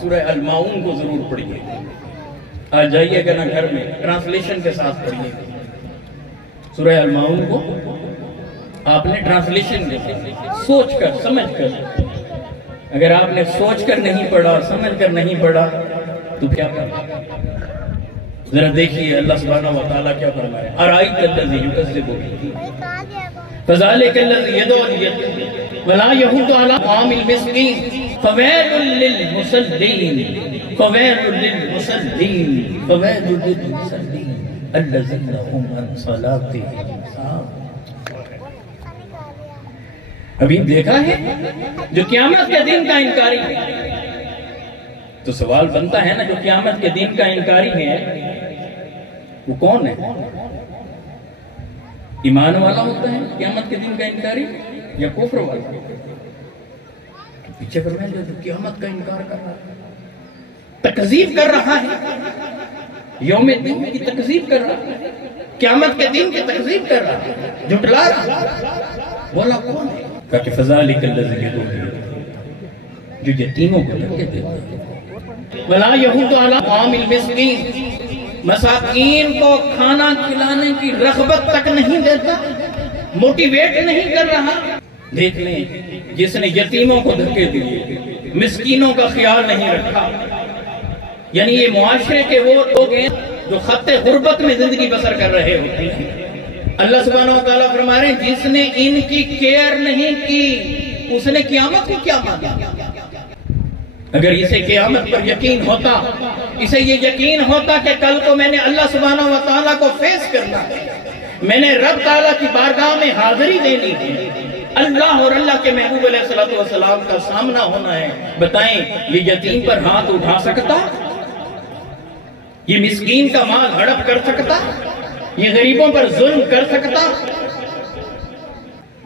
سورہ الماؤن کو ضرور پڑھیے. آج جائیے گا نا گھر میں ٹرانسلیشن کے ساتھ پڑھیے. سورہ الماؤن کو آپ نے ٹرانسلیشن کے ساتھ سوچ کر سمجھ کر. اگر آپ نے سوچ کر نہیں پڑھا اور سمجھ کر نہیں پڑھا تو کیا کرنا؟ ذرا دیکھیے اللہ سبحانہ وتعالیٰ کیا فرمائے. ارائیت الذی یکذب فذلک الذی یدعو الیتیم ولا یحض علی طعام المسکین فویل للمصلین فویل للمصلین فویل للمصلین الذین هم عن صلاتهم ساہون. ابھی دیکھا ہے جو قیامت کے دن کا انکاری ہے. تو سوال بنتا ہے نا جو قیامت کے دن کا انکاری ہے وہ کون ہے؟ ایمان والا ہوتا ہے قیامت کے دن کا انکاری یا کفر والا؟ پیچھے فرمائیں جو قیامت کا انکار کر رہا ہے, تکذیب کر رہا ہے, یوم دن کی تکذیب کر رہا ہے, قیامت کے دن کی تکذیب کر رہا ہے, جھٹلا رہا ہے, بولا کون ہے؟ کہ فذالک الذی یدعو الیتیم, جو یتیموں کو دھکے دیتا ہے. ولا یحض علی طعام المسکین, مساکین کو کھانا کھلانے کی رغبت تک نہیں دیتا, موٹیویٹ نہیں کر رہا. دیکھ لیں جس نے یتیموں کو دھکے دیے, مسکینوں کا خیال نہیں رکھا. یعنی یہ معاشرے کے وہ لوگ ہیں جو خط غربت میں زندگی بسر کر رہے ہوتے ہیں. اللہ سبحانہ وتعالیٰ فرما رہے ہیں جس نے ان کی کیئر نہیں کی اس نے قیامت کو کیا مانا. اگر اسے قیامت پر یقین ہوتا, اسے یہ یقین ہوتا کہ کل کو میں نے اللہ سبحانہ وتعالیٰ کو فیس کرنا ہے, میں نے رب تعالیٰ کی بارگاہ میں حاضری دینی ہے, اللہ اور اللہ کے محبوب علیہ السلام کا سامنا ہونا ہے, بتائیں یہ یتیم پر ہاتھ اٹھا سکتا؟ یہ مسکین کا مال ہڑپ کر سکتا؟ یہ غریبوں پر ظلم کر سکتا؟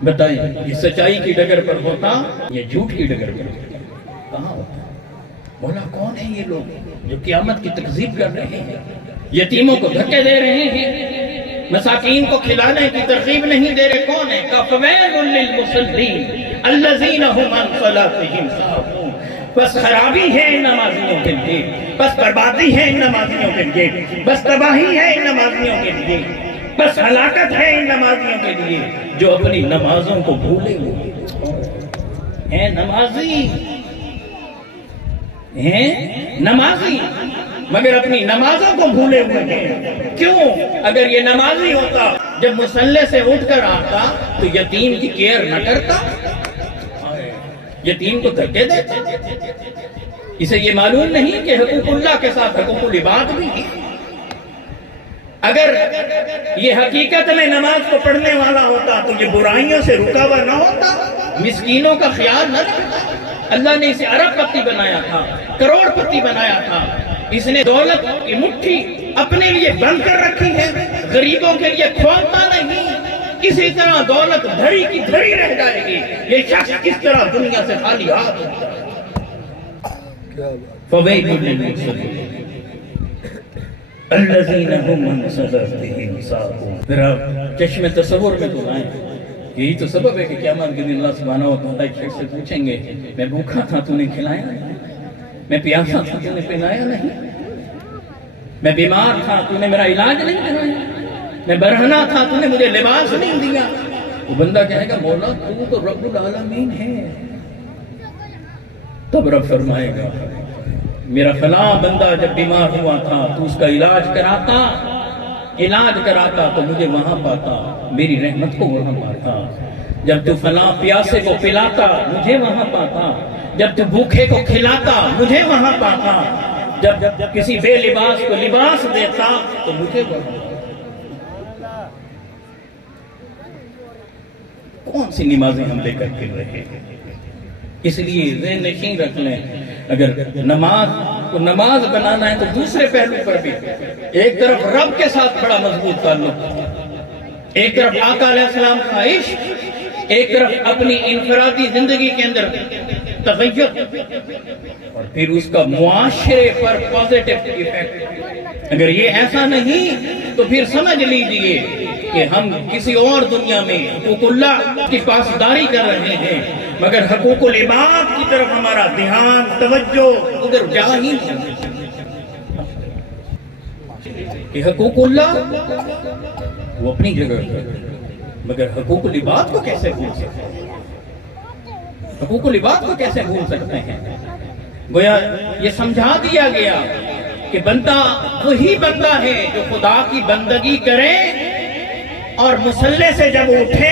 بتائیں یہ سچائی کی ڈگر پر ہوتا یا جھوٹ کی ڈگر پر ہوتا؟ کہاں ہوتا؟ بولا کون ہے یہ لوگ جو قیامت کی تکذیب کر رہے ہیں, یتیموں کو دھکے دے رہے ہیں, مساکین کو کھلانے کی ترغیب نہیں دے رہے؟ کون ہے؟ فویل للمصلین الذین هم عن صلاتهم ساہون. بس خرابی ہے ان نمازیوں کے لیے, بس بربادی ہے ان نمازیوں کے لیے, بس تباہی ہے ان نمازیوں کے لیے, بس ہلاکت ہے ان نمازیوں کے لیے جو اپنی نمازوں کو بھولے ہوئے ہیں. نمازی ہیں, نمازی مگر اپنی نمازوں کو بھولے ہوئے ہیں. کیوں؟ اگر یہ نمازی ہوتا جب مصلی سے اٹھ کر آتا تو یتیم کی کیئر نہ کرتا, یتیم کو دھکے دیتا. اسے یہ معلوم نہیں کہ حقوق اللہ کے ساتھ حقوق العباد بھی ہے. اگر یہ حقیقت میں نماز کو پڑھنے والا ہوتا تو یہ برائیوں سے رکا ہوا نہ ہوتا, مسکینوں کا خیال نہ رکھتا. اللہ نے اسے ارب پتی بنایا تھا, کروڑ پتی بنایا تھا. اس نے دولت کی مٹھی اپنے لیے بند کر رکھی ہے, غریبوں کے لیے کھولتا نہیں. اسی طرح دولت دھڑی کی دھڑی رہ جائے گی. یہ شخص کس طرح دنیا سے خالی ہاتھ ہوتا ہے. فویل للمصلین الذین هم عن صلاتهم ساہون. ذرا چشم تصور میں تو آئیں. یہی تو سبب ہے کہ قیامت کے دن اللہ سبحانہ وتعالیٰ ایک شخص سے پوچھیں گے میں بھوکا تھا تو نے کھلایا نہیں, میں پیاسا تھا تو نے پلایا نہیں, میں بیمار تھا تو نے میرا علاج نہیں کرایا, میں برہنہ تھا تو نے مجھے لباس نہیں دیا. وہ بندہ کہے گا مولا تو تو رب العالمین ہے. تب رب فرمائے گا میرا فلاں بندہ جب بیمار ہوا تھا تو اس کا علاج کراتا تو مجھے وہاں پاتا, میری رحمت کو وہاں پاتا. جب تو فلاں پیاسے کو پلاتا مجھے وہاں پاتا, جب تو بھوکے کو کھلاتا مجھے وہاں پاتا, جب کسی بے لباس کو لباس دیتا تو مجھے وہاں پاتا. کون سی نمازیں ہم لے کر کے رہے ہیں؟ اس لیے ذہن نشین رکھ لیں اگر نماز کو نماز بنانا ہے تو دوسرے پہلو پر بھی ایک طرف رب کے ساتھ بڑا مضبوط تعلق, ایک طرف آقا علیہ السلام کا عشق, ایک طرف اپنی انفرادی زندگی کے اندر تغیر, اور پھر اس کا معاشرے پر پازیٹیو ایفیکٹ. اگر یہ ایسا نہیں تو پھر سمجھ لیجئے کہ ہم کسی اور دنیا میں حقوق اللہ کی پاسداری کر رہے ہیں, مگر حقوق العباد کی طرف ہمارا دھیان توجہ ادھر جا ہی نہیں کہ حقوق اللہ وہ اپنی جگہ مگر حقوق العباد کو کیسے بھول سکتے ہیں؟ حقوق العباد کو کیسے بھول سکتے ہیں؟ گویا یہ سمجھا دیا گیا کہ بندہ وہی بندہ ہے جو خدا کی بندگی کرے اور مصلے سے جب اٹھے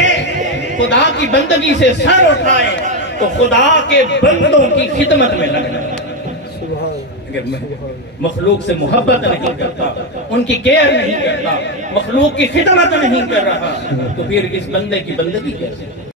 خدا کی بندگی سے سر اٹھائے تو خدا کے بندوں کی خدمت میں لگنا. اگر مخلوق سے محبت نہیں کرتا، ان کی کیئر نہیں کرتا، مخلوق کی خدمت نہیں کر رہا تو پھر اس بندے کی بندگی کیسے؟